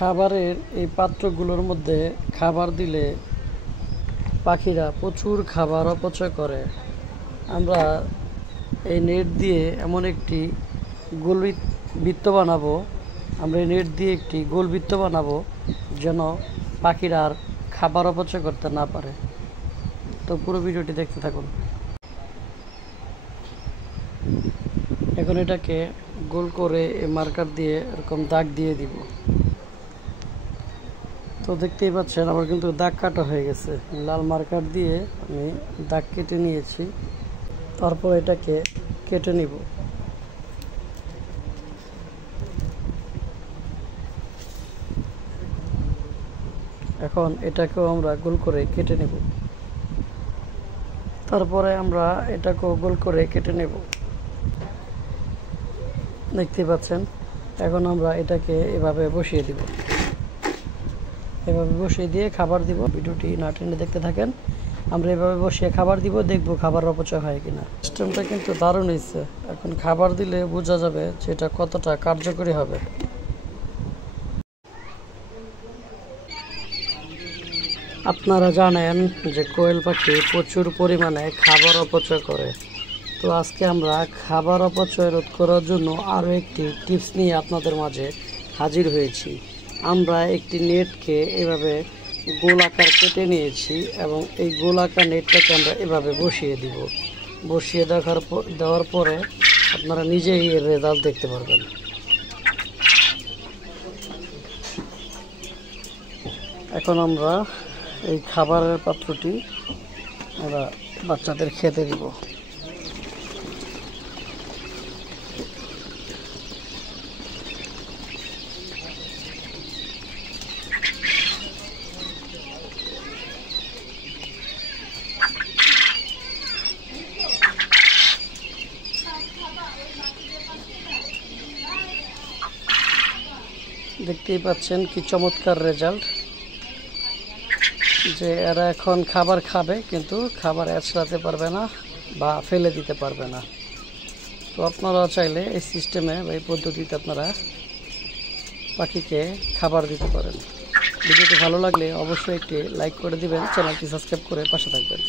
খাবারের এই পাত্রগুলোর মধ্যে খাবার দিলে পাখিরা প্রচুর খাবার অপচয় করে। আমরা এই নেট দিয়ে এমন একটি গোল বৃত্ত বানাবো, আমরা এই নেট দিয়ে একটি গোল বৃত্ত বানাবো যেন পাখিরা আর খাবার অপচয় করতে না পারে। তো পুরো ভিডিওটি দেখতে থাকুন। এখন এটাকে গোল করে মার্কার দিয়ে এরকম দাগ দিয়ে দিব। তো দেখতেই পাচ্ছেন আমার কিন্তু দাগ কাটা হয়ে গেছে। লাল মার্কার দিয়ে আমি দাগ কেটে নিয়েছি। তারপর এটাকে কেটে নিব। এখন এটাকেও আমরা গোল করে কেটে নেব। তারপরে আমরা এটাকেও গোল করে কেটে নেব। দেখতে পাচ্ছেন। এখন আমরা এটাকে এভাবে বসিয়ে দিব। এভাবে বসিয়ে দিয়ে খাবার দিব। ভিডিওটি না টেনে দেখতে থাকেন। আমরা এভাবে বসিয়ে খাবার দিব, দেখব খাবার অপচয় হয় কিনা। সিস্টেমটা কিন্তু দারুণ হয়েছে। এখন খাবার দিলে বোঝা যাবে যে এটা কতটা কার্যকরী হবে। আপনারা জানেন যে কোয়েল পাখি প্রচুর পরিমাণে খাবার অপচয় করে। তো আজকে আমরা খাবার অপচয় রোধ করার জন্য আরও একটি টিপস নিয়ে আপনাদের মাঝে হাজির হয়েছি। আমরা একটি নেটকে এভাবে গোল আকার কেটে নিয়েছি এবং এই গোল আকার নেটটাকে আমরা এভাবে বসিয়ে দিব। বসিয়ে দেওয়ার পরে আপনারা নিজেই এর রেজাল্ট দেখতে পারবেন। এখন আমরা এই খাবারের পাত্রটি আমরা বাচ্চাদের খেতে দিব। দেখতেই পাচ্ছেন কি চমৎকার রেজাল্ট, যে এরা এখন খাবার খাবে কিন্তু খাবার এছড়াতে পারবে না বা ফেলে দিতে পারবে না। তো আপনারা চাইলে এই সিস্টেমে বা এই পদ্ধতিতে আপনারা পাখিকে খাবার দিতে পারেন। ভিডিওটি ভালো লাগলে অবশ্যই একটি লাইক করে দিবেন, চ্যানেলটি সাবস্ক্রাইব করে পাশে থাকবেন।